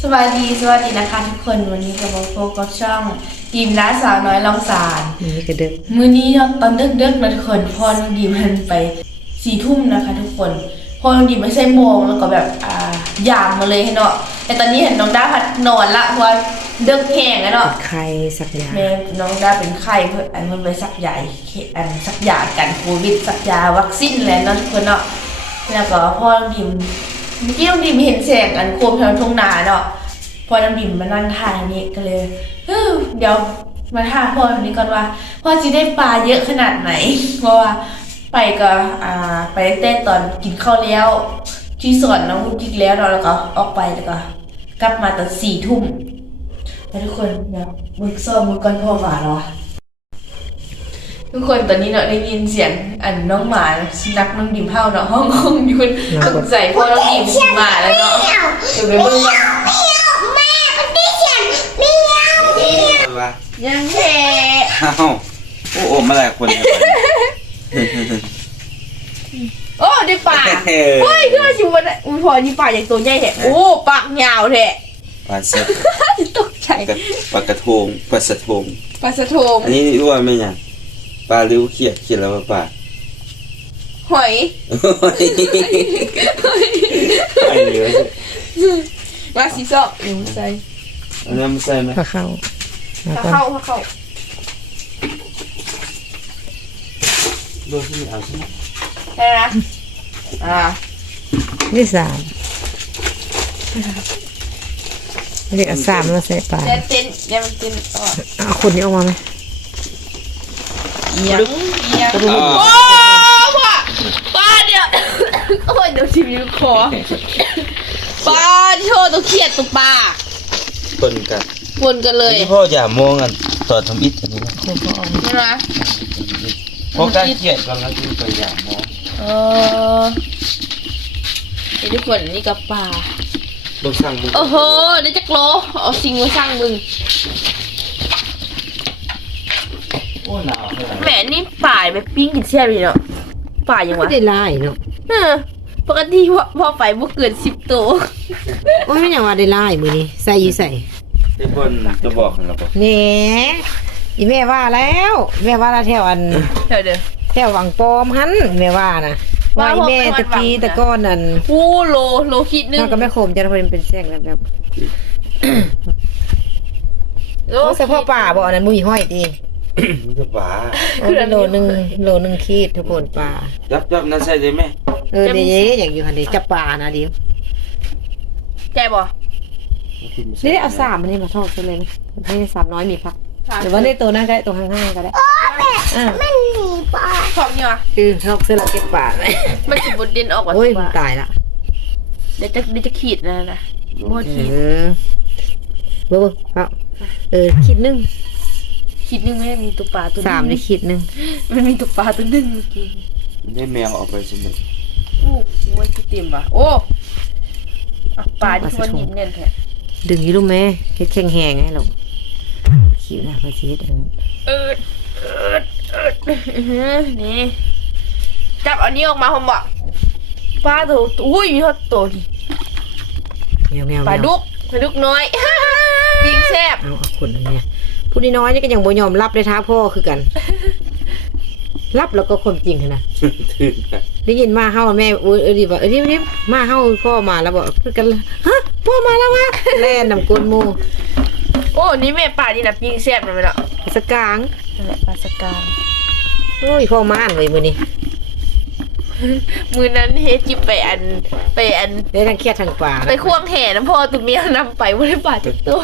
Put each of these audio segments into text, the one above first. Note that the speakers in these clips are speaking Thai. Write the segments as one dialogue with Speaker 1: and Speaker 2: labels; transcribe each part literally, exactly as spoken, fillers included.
Speaker 1: สวัสดีสวัสดีนะคะทุกคนวันนี้กับโฟกับช่องยิมน้าสาวน้อยลองสาร
Speaker 2: นี่ก็ดึก
Speaker 1: มื้อนี้ตอนดึกๆนะทุกคนพอน้องดิมมันไปสี่ทุ่มนะคะทุกคนพอน้องดิมไม่ใช่โมงแล้วก็แบบอ่าย่างมาเลยเนาะแต่ตอนนี้เห็นน้องด้าพัดนอนละเพราะว่าดึกแห้งแล้วเนาะ
Speaker 2: ไข้สักยา
Speaker 1: แม่น้องด้าเป็นไข้เพื่ออันมันไปสักยาอันสักยากันโควิดสักยาวัคซีนแล้วเนาะทุกคนเนาะแล้วก็พอน้องดิมเมื่อกี้น้องดิมเห็นแสงอันโคมแถวทุ่งนาเนาะพอน้องดิมมานั่งทานนี้ก็เลยเฮ้ยเดี๋ยวมาท่าพ่อแบบนี้ก่อนว่าพ่อจะได้ปลาเยอะขนาดไหนเพราะว่าไปก็อ่าไปเต้นตอนกินข้าวแล้วที่สวนน้องกุ๊กแล้วแล้วก็ออกไปแล้วก็กลับมาตอนสี่ทุ่มแล้วทุกคนเดี๋ยวมือซ้อมมือก่อนพ่อหมาเราทุกคนตอนนี้เนาะได้ยินเสียงอันน้องหมาสุนัขน้องดิมเห่าเนาะห้องห้องอยู่ตกใจพ่อน้องดิมหมาแล้วเนาะเดี๋ยวไปเบิ่งยังแท้
Speaker 3: อ้าวโอ้โอ้มาหลายคนเลย
Speaker 1: โอ้ได้ป่าเฮ้ยคือชิวันอุ้ยพอนี่ป่าอย่างตัวใหญ่แท้โอ้ปากยาวแท้
Speaker 3: ปลาสะ
Speaker 1: ตกใจ
Speaker 3: ปลากระทงปลาสะทง
Speaker 1: ปลาสะทง
Speaker 3: อันนี้รู้ว่าไม่ยังปลาลิ้วเขียดเขียดแล้วว่าปลา
Speaker 1: หอย
Speaker 3: ไอ้เหลือ
Speaker 1: มาสีส้มหนูใส่
Speaker 3: อันนั้นไม่ใส่ไหม
Speaker 2: ข้าวเข้า
Speaker 1: ข้าวเข้าข้าวเข้า
Speaker 3: โดนที่มีเอาใช่ไหม
Speaker 1: ใช่นะอ่า
Speaker 2: นี่สามเรียกสามมาใส่ปลา
Speaker 1: เต้นเต้นเดี๋ยวมันเต้นต่อ
Speaker 2: เอาคนนี้ออกมาไหม
Speaker 1: เอียงเอียงโอ้ป้าป้าเดี๋ยวโอ้ยเดี๋ยวชีวิตคอป้าโชว์ตัวเขียดตัวปลา
Speaker 3: ปนกัน
Speaker 1: ปนกันเลย
Speaker 3: พ่ออย่ามองกันต่อทำอิฐอันนี้นะ
Speaker 1: ใช่ไหม
Speaker 3: เพราะการเขียดกันแล้วจึงไปอย่ามอง
Speaker 1: เออไอ้ทุกคนนี่กับปลา
Speaker 3: ลงสั่งมึง
Speaker 1: โอ้โหได้จักโลเอาสิ่งมาสั่งมึง
Speaker 3: โอ้หนาว
Speaker 1: แม่นี่ป่ายไปปิ้งกินเชี่ยเลยเนาะป่ายยังวะ
Speaker 2: ไม่ได้ลายเนาะ
Speaker 1: เออปกติพอพอไปบ่เกินสิบตัว
Speaker 2: โอ้ยไม่อย่างว่าได้ลายมือนี้ใส่อยู่ใส่
Speaker 3: ที่คนจะบอกกันหรอปะ
Speaker 2: เนี่ยอีแม่ว่าแล้วแม่ว่าละแถวอัน
Speaker 1: แถวเด้อ
Speaker 2: แถววังปอมหันแม่ว่านะว่าอีแม่ตะกี้ตะก้อนนั่น
Speaker 1: โอ้โลโลคิดนึง
Speaker 2: ก็ไม่โคมจะเป็นเป็นแซงแบบแบบโอ้เฉพาะป่าบ่อนั้นมุ้ยห้อยดี
Speaker 3: มันจะป่า
Speaker 2: โลนึงโลนึงขีดทุกคนป่า
Speaker 3: จับจับนั่นใช่ไหม
Speaker 2: เออเดี๋ยวอย่างอยู่หันเดี๋ยวจับป่านะเดี๋ยว
Speaker 1: แกบ่
Speaker 2: นี่เอาสามมันนี่มาทอดกันเลยไหมนี่สามน้อยมีพักหรือว่าในตัวนั้นก็ได้ตัวข้างๆก็ได้
Speaker 1: อ่ามันมีปลาทอดเนี่ยวะ
Speaker 2: คือทอดเสื้อเก็บป่าไหม
Speaker 1: มันจะบดเด่นออกว่า
Speaker 2: โอ้ยตายละ
Speaker 1: เดี๋ยวจะเดี๋ยวจะขีดนะนะบดขีด
Speaker 2: เออเบอร์เอาเออขีดนึง
Speaker 1: ขีดนึงไม่มีตัวปลาตัว
Speaker 2: สามในขีดนึง
Speaker 1: มันมีตัวปลาตัวนึงเมื่อกี้
Speaker 3: ได้แมวออกไปใช่ไหม
Speaker 1: โอ้โหที่เต็มว่ะโอ้ปลาที่มันหินเน่นแท้
Speaker 2: ดึงยี่ลูกแม่เฮ็ดแข็งแหงไงลูกขีดนะพอชีส
Speaker 1: เออเออเออนี่จับอันนี้ออกมาผมบอกปลาตัวอุ้ยมีทอดตัวดิปลาดุกปลาดุกน้อยจริงแซ่บ
Speaker 2: เอาคนเนี่ยผู้นี้น้อยนี่ก็ยังบ่ยอมรับเลยท้าพ่อคือกันรับแล้วก็ความจริงนะได้ยินมาเฮาแม่เออดีว่าเออนี่มาเฮาพ่อมาแล้วบอกคือกันฮะพ่อมาแล้วมาแล่นนำกลโม
Speaker 1: โอ้นี่แม่ป่านี่นะปิ้งแซ่บเลยเนาะ
Speaker 2: ปลาสกาง
Speaker 1: ปลาสกาง
Speaker 2: โอ้ยพ่อมาอ่านเลยมือนี้
Speaker 1: มือนั้นเฮจิบไปอันไปอัน
Speaker 2: ได้ทั้งเครียดทั้งป่า
Speaker 1: ไปควงแห่น้ำพ่อตุ่มเมียนำไปว่าได้ป่าจักตัว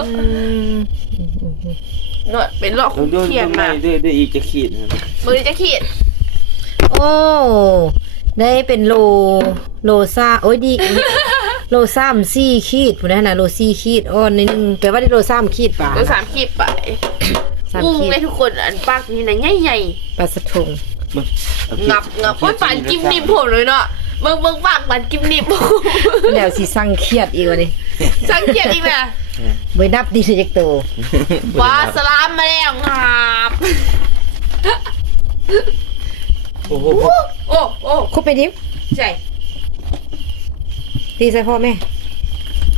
Speaker 1: เนาะเป็นหลอกเขียนมา
Speaker 3: ด้วยด้วยอีกจะขีด
Speaker 1: มือจะขีด
Speaker 2: โอ้ได้เป็นโลโลซ่าโอ้ยดีโลซ่ามซี่ขีดผู้นั้นนะโลซี่ขีดอ้อนนึงแปลว่าได้โลซ่ามขีดป่า
Speaker 1: โลสามขีดไปอุ้งเลยทุกคนอันปากนี่นะใหญ่
Speaker 2: ๆปลาสะทง
Speaker 1: งับงับโอ้ยปานจิ้มนิ่มผมเลยเนาะเบิ่งเบิ่งปากปานจิ้มนิ่ม
Speaker 2: แล้วสิสั่งเครียดอีกวันนี้
Speaker 1: สั่งเครียดอีกแม่
Speaker 2: ไว้นับดีสิจักโต
Speaker 1: ปลาสลามมาแล้วงับ
Speaker 3: โอ้โห
Speaker 1: โอ้โอ้
Speaker 2: คุบไปดิใช่
Speaker 1: ตี
Speaker 2: ใส่พ่อแม่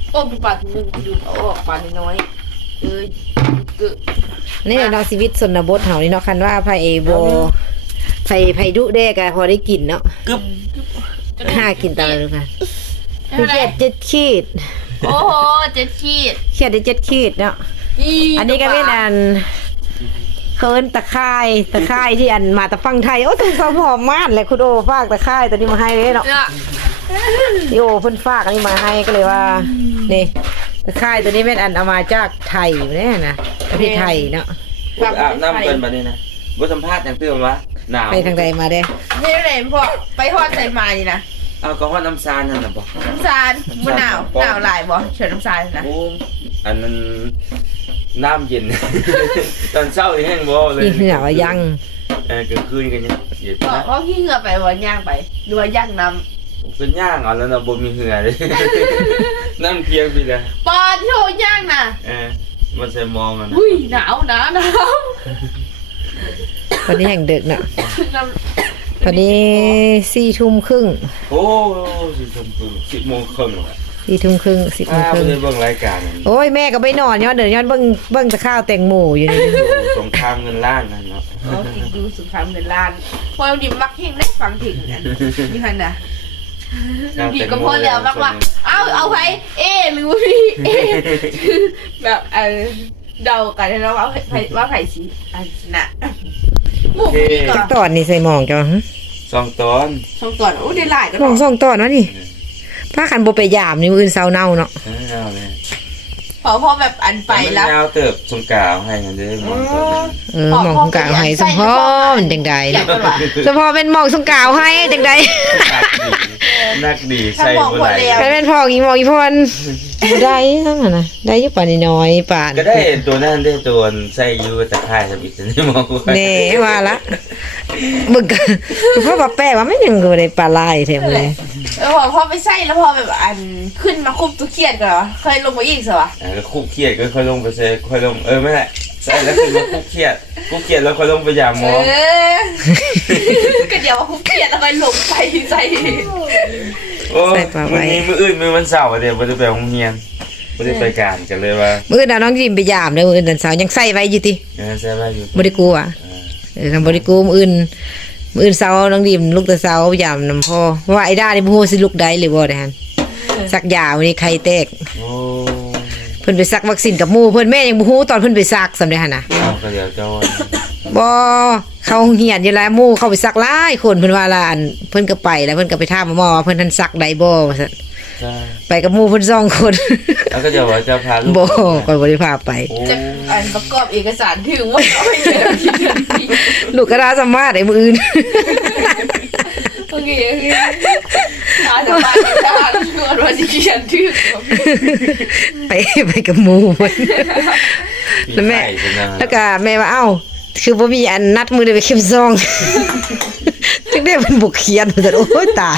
Speaker 1: โอ้เป็นปลาหนึ่งดูเอาออกปลาน้อยเอ้ยเกอ
Speaker 2: นี่เนาะชีวิตชนบทเฮานี่เนาะคันว่าไผบ่ไผไผดุแดกอะพอได้กินเนาะ
Speaker 3: กึบ
Speaker 2: ห้ากินตามเลยค่ะคือเครียดเจ็ดขีด
Speaker 1: โอ้โหเจ็ดขีด
Speaker 2: เครียดได้เจ็ดขีดเนาะอันนี้ก็เป็นอันเคินตะไคร้ตะไคร้ที่อันมาตะฟังไทยโอ้ถึงสาวหอมมากเลยคุณโอฝากตะไคร้ตัวนี้มาให้เลยเนาะ
Speaker 1: เนี่ย
Speaker 2: พี่โอเพิ่นฝากอันนี้มาให้ก็เลยว่านี่ตะไคร้ตัวนี้เป็นอันเอามาจากไทยเนี่ยนะประเทศไทยเนาะ
Speaker 3: อาบน้ำกันบัดนี้นะบ่สัมภาษณ์อย่างเตือนวะหนาว
Speaker 2: ไปทางใดมาเด้
Speaker 1: นี่ไหนพ่อไปทอดใส่มานี่นะ
Speaker 3: เอาก็ฮอดน้ำซานนั่นน่ะบ่
Speaker 1: น้ำซานมะนาวหนาวหลายบ่เฉินน้ำซานนะ
Speaker 3: โอ้อันนั้นน้ำเย็น ตอนเช้านี่แห้งบ่เลย
Speaker 2: นี่เหนือว่ายัง
Speaker 3: เออกลางคืนกันยังเย็น
Speaker 1: พ่อ
Speaker 3: นะ
Speaker 1: พ่อขี้เหงื่อไปบ่ย่างไปหรือว่าย่างน้
Speaker 3: เป็นย่างเอาแล้วเนาะบ่มีเหงื่อเลย น้ำเพียงพี่ละ
Speaker 1: ำปลาที่โหย่างน่ะ
Speaker 3: เออมันใส่หมอมันนะ
Speaker 1: อุ้ยหนาวหนาวหนาว
Speaker 2: ตอนนี้แห่งดึกเนาะ
Speaker 1: น้
Speaker 2: ตอนนี้สี่ทุ่มครึ่ง
Speaker 3: โอ้สิบโมงสิบโมงครึ่งแล้ว
Speaker 2: สี่ทุ่มครึ่งสิบโม
Speaker 3: อ้าง ว
Speaker 2: ครึ่ง
Speaker 3: บ่ได้เบิ่งรายการนั่น
Speaker 2: โอ้ยแม่ก็ไปนอนย้อนเดินย้อนเบิ้งเบิ้งแตะข้าวแตงโมอยู่นี่
Speaker 3: สงครามเงินล้านนั่นเนาะ
Speaker 1: ำเขาคิดดูสุดท้ายเงินล้านพอดิมมักเฮงได้ฟังถึงกันนี่คันน่ะดีก็พอแล้วมักว่าเอาเอาไปเอหรือพี่เอแบบเออเดากันแล้วว่าไผว่าไผ่สีอันน่ะหมูนี่ก่อ
Speaker 2: จั
Speaker 1: น
Speaker 2: กตอนนี่ใส่หมองจ้ะหึ
Speaker 3: สองตอน
Speaker 1: สองก่อนโอ้ได้หลายก็
Speaker 2: หมองสองตอนวะนี่ผ้าขันบ่ไปยามนี่มื้ออื่นเซาเน่าเนาะ
Speaker 3: เออเอาเลย
Speaker 1: พอพอแบบอันไปแล้ว
Speaker 3: มันยาวเติบสงกราวให้กันเด้อหมอนตอนนั้น
Speaker 2: เออหมองสงกราวให้สมพรจังใด
Speaker 1: อยากไปว่า
Speaker 2: สมพรเป็นหมองสงกราวให้จังใด
Speaker 3: นักดีใส่บ่ไหล
Speaker 2: ใครเป็นพ่ออีหมองอีพรบ่ได้ทั้งนั้นน่ะได้อยู่ป่านน้อยๆป่าน
Speaker 3: ก็ได้ตัวนั้นได้ตัวใส่อยู่ตะไคร้ทำอีกจะได้มองว่า
Speaker 2: แน่ว่าละมึงก็พ่อบ่แป้ว่ามันยังบ่ได้ปลาลายแท้มื้อนี้
Speaker 1: เออพอพอไปใส่แล้วพอแบบอันขึ้นมาคุบตัวเครียดกันเหรอเคยลงมาอีกสิวะ
Speaker 3: อ่าก็คุกเครียดก็ค่อยลงไปใส่ค่อยลงเออไม่ใช่ใส่แล้วคือมาคุกเครียดคุกเครียดแล้วค่อยลงไปยามหม
Speaker 1: เอ
Speaker 3: อ
Speaker 1: อก็เดี๋ยวว่าคุบเครียดแล้วไปลงไปใส่
Speaker 3: โอ้มันมีมืออื่นมือวันเสาร์เดี๋ยวบ่ได้ไปโรงเรียนบ่ได้ไปการกันเลยว่า
Speaker 2: มื้อนั้นน้องยิ้มไปยามเด้อมื้อนั้นสาวยังใส่ไว้อยู่ติ
Speaker 3: เออใส่ไว้อยู่
Speaker 2: บ่ได้กลัวเออทำบ่ได้กลัวมื้ออื่นมื้ออื่นเสาน้องยิ้มลูกแต่เสายามนำพ่อเพราะว่าไอ้ด้านี่บ่ฮู้สิลุกได้หรือบ่ได้หั่นสักยาวันนี้ไข้แตก
Speaker 3: โอ้
Speaker 2: เพิ่นไปซักวัคซีนกับหมู่เพิ่นแม่ยังบ่ฮู้ตอนเพิ่นไปซักสำได้หั่นน่ะ
Speaker 3: เอาก็เดี๋ยวเจ้า
Speaker 2: บ่เข้าโรงเรียนอยู่แล้วหมู่เข้าไปซักหลายคนเพิ่นว่าล่ะอันเพิ่นก็ไปแล้วเพิ่นก็ไปถามหมอว่าเพิ่นทันซักได้บ่ว่าซั่น
Speaker 3: ใช่
Speaker 2: ไปกับหมู่เพิ่นสองคน
Speaker 3: แล้วก็จะว่าจะพาลูก
Speaker 2: บ่ก็บ่ได้พาไป
Speaker 3: โอ้
Speaker 1: จะอันประกอบเอกสารถึงว่าเอาไปเขียนที่เขียนที่
Speaker 2: ลูกกระดาษสมมาตรไอ้มื้ออื่น
Speaker 1: โอเคโอเคอาจจะไปได้ชวนว่าจะเขียนถึง
Speaker 2: ไปไปกับหมู่เพิ่น แล้วแม่
Speaker 3: ใช่ไห
Speaker 2: แล้วก็แม่ว่าเอ้าคือบ่มีอันนัดมือได้ไปเข็มซอง จังได้มันบ่เขียนว่าซั่นโอ้ยตาย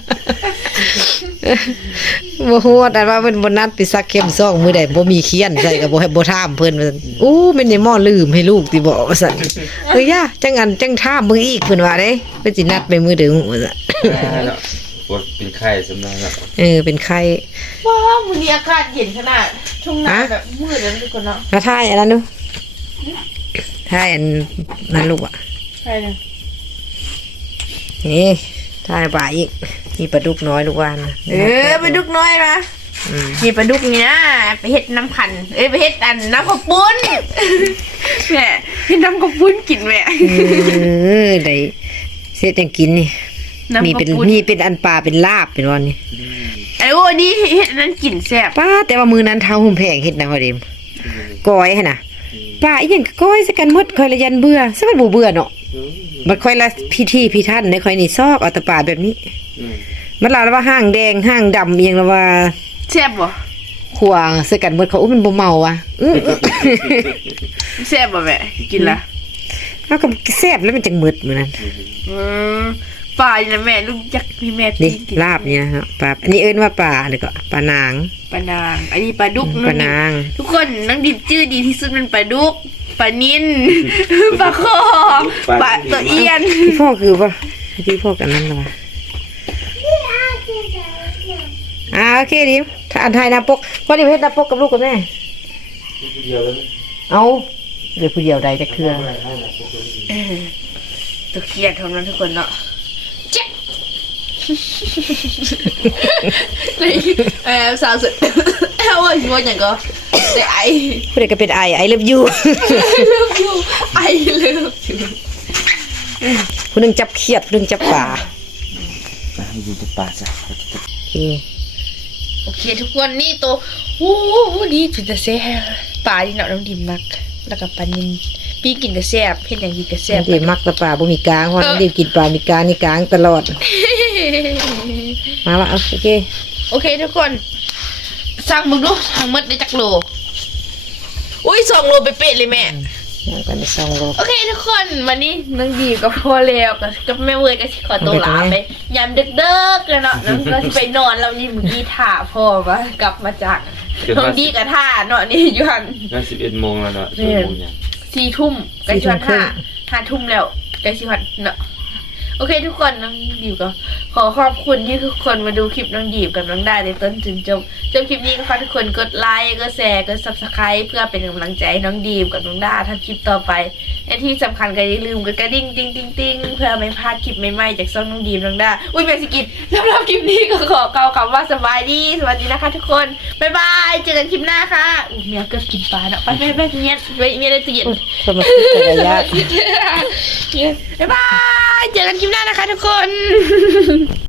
Speaker 2: บ่ฮู้ว่าแต่ว่าเพิ่นบ่นัดไปซักเข็มซองมื้อใดบ่มีเขียนใส่ก็บ่ให้บ่ถามเพิ่นว่าซั่นอู้แม่นได้หม้อลืมให้ลูกติบ่ว่าซั่นเอ้ยย่าจังอันจังถามมึงอีกเพิ่นว่าเด้เพิ่นสินัดไปมื้อเดึงว่าซั่น
Speaker 3: ปวดเป็นไข้สำนักแล้ว
Speaker 2: เออเป็นไข้
Speaker 1: ว้าววันนี้อากาศเย็นขนาดช่วงหน้าแบบมืดแล้วทุกคนเนาะ
Speaker 2: มาถ่ายอันนั้นดูถ่ายอันนั้นลูกอ่ะ
Speaker 1: ใช่เลย
Speaker 2: นี่ถ่ายปลาอีกมีปลาดุกน้อยลูกวานนะ
Speaker 1: เออไปดุกน้อยมา
Speaker 2: อืม
Speaker 1: มีปลาดุกนี่นะไปเฮ็ดน้ำพันเอ้ยไปเฮ็ดอันน้ำข้าวปุ้นแม่เฮ็ดน้ำข้าวปุ้นกินแม่
Speaker 2: เออได้เสียจังกินนี่
Speaker 1: น้ำ
Speaker 2: มี
Speaker 1: ข้าว
Speaker 2: เป็น
Speaker 1: ปุ้น
Speaker 2: มีเป็นอันปลาเป็นลาบเป็นวันนี้
Speaker 1: ไอ้โอ้นี่เฮ็ดอันนั้นกินแซ่บ
Speaker 2: ป้าแต่ว่ามือนั้นเท้าหุ่มแพงเฮ็ดนะพอดีมก้อยหั่นน่ะป้าอีหยังก็ก้อยสักกันหมดค่อยละยันเบื่อสักมันบ่เบื่อเนาะมันค่อยละพิธีพิธันในค่อยนี่ซอกเอาแต่ปลาแบบนี้
Speaker 3: อืม
Speaker 2: มันลาแล้วว่าห้างแดงห้างดำอีหยังแล้วว่า
Speaker 1: แซ่บบ่
Speaker 2: ขวางสักกันหมดเขาอุ้ยมันบ่เมาวะอื้อ
Speaker 1: แซ่บบ่แม่กินละ
Speaker 2: แล้วก็แซ่บแล้วมันจังมืดมื้อนั้น
Speaker 1: อืมปลาเนี่ยแม่ลูกยักษ์ให้แม่
Speaker 2: นี่
Speaker 1: กิน
Speaker 2: ลาบเนี่ยเนาะปลาอันนี้เอิ้นว่าปลาแล้วก็ปลานาง
Speaker 1: ปลานางอันนี้ปลาดุก
Speaker 2: ปลานาง
Speaker 1: ทุกคนน้องดิบชื่อดีที่สุดมันปลาดุกปลานิน ปลาคอปลาตัวเอียน
Speaker 2: พี่พ่อคือป่ะพี่พ่อกันนั่นหรอวะอ่ะอ่าโอเคดิมถ้าอันไทยหน้าปกพอดีเฮ็ดหน้าปกกับลูกกับแม่
Speaker 3: เดียวแล้ว
Speaker 2: เอาเดี๋ยวผู้เดียวใดจะเครือ
Speaker 1: ตัวเครียดของเราทุกคนเนาะเจ๊ะเลยเออสาวสุดเอาว่าอยู่ว่าอย่างก็แต่ไอ
Speaker 2: ผู้ใดก็เป็นไอไอเลิฟยู
Speaker 1: เลิฟยูไอเลิฟยู
Speaker 2: ผู้หนึงจับเครียดผู้หนึงจับป่า
Speaker 3: ให้อยู่ในป่าจ้ะ
Speaker 2: โอเค
Speaker 1: โอเคทุกคนนี่ตัวโอ้โหดีจุดจะแซ่บปลาที่เนาะน้องดิมมักแล้วก็ปลานิลพี่กินกระแซ่บเฮ็ดอย่างกินกระแซ่
Speaker 2: น้
Speaker 1: บ
Speaker 2: องดีมักแตะป่าบ่มีกลางเพราะน้องดีกินปลามีกลางนี่กลางตลอดมาว่าเอาโอเค
Speaker 1: โอเคทุกคนสั่งมึงดูทั้งหมดได้จักโลอุ้ยสองโลไปเป๊ะเลยแม่
Speaker 2: ย่างกันไปสองโล
Speaker 1: โอเคทุกคนวันนี้น้องดีก็พอแล้วกับกับแม่เวยก็สิขอตัวลาไปยามดึกๆกันเนาะน้องก็สิไปนอนแล้วนี่เมื่อกี้ถ่าพ่อว่ากลับมาจากน้องดีกับท่าเนาะนี่อยู่หัน
Speaker 3: น่าสิบเอ็ดโมงแล้วเนาะชั่วโมงยัง
Speaker 1: สี่ทุ่มใกล้ชวนห้าห้าทุ่มแล้วใกล้ชิวันเนาะโอเคทุกคนน้องดีบก็ขอขอบคุณที่ทุกคนมาดูคลิปน้องดีบกับน้องได้ในต้นจนจบจบคลิปนี้ก็ขอทุกคนกดไลค์กดแชร์กด ซับสไครบ์ เพื่อเป็นกำลังใจให้น้องดีบกับน้องด้าทำคลิปต่อไปและที่สำคัญก็อย่าลืมกดกระดิ่งติ๊งติ๊งติ๊งเพื่อไม่พลาดคลิปใหม่ๆจากช่องน้องดีบน้องด้าอุ้ยแม่สิกินสำหรับคลิปนี้ก็ขอกล่าวคำว่าสบายดีสวัสดีนะคะ ทุกคนบ๊ายบายเจอกันคลิปหน้าค่ะอุ้ยเมียเกิดกินปลาเนาะไปไปไปเมียไปเมียได้ตื่น
Speaker 2: สมาชิกระยะ
Speaker 1: บ๊ายบาย เจอกันคลิปหน้านะคะทุกคน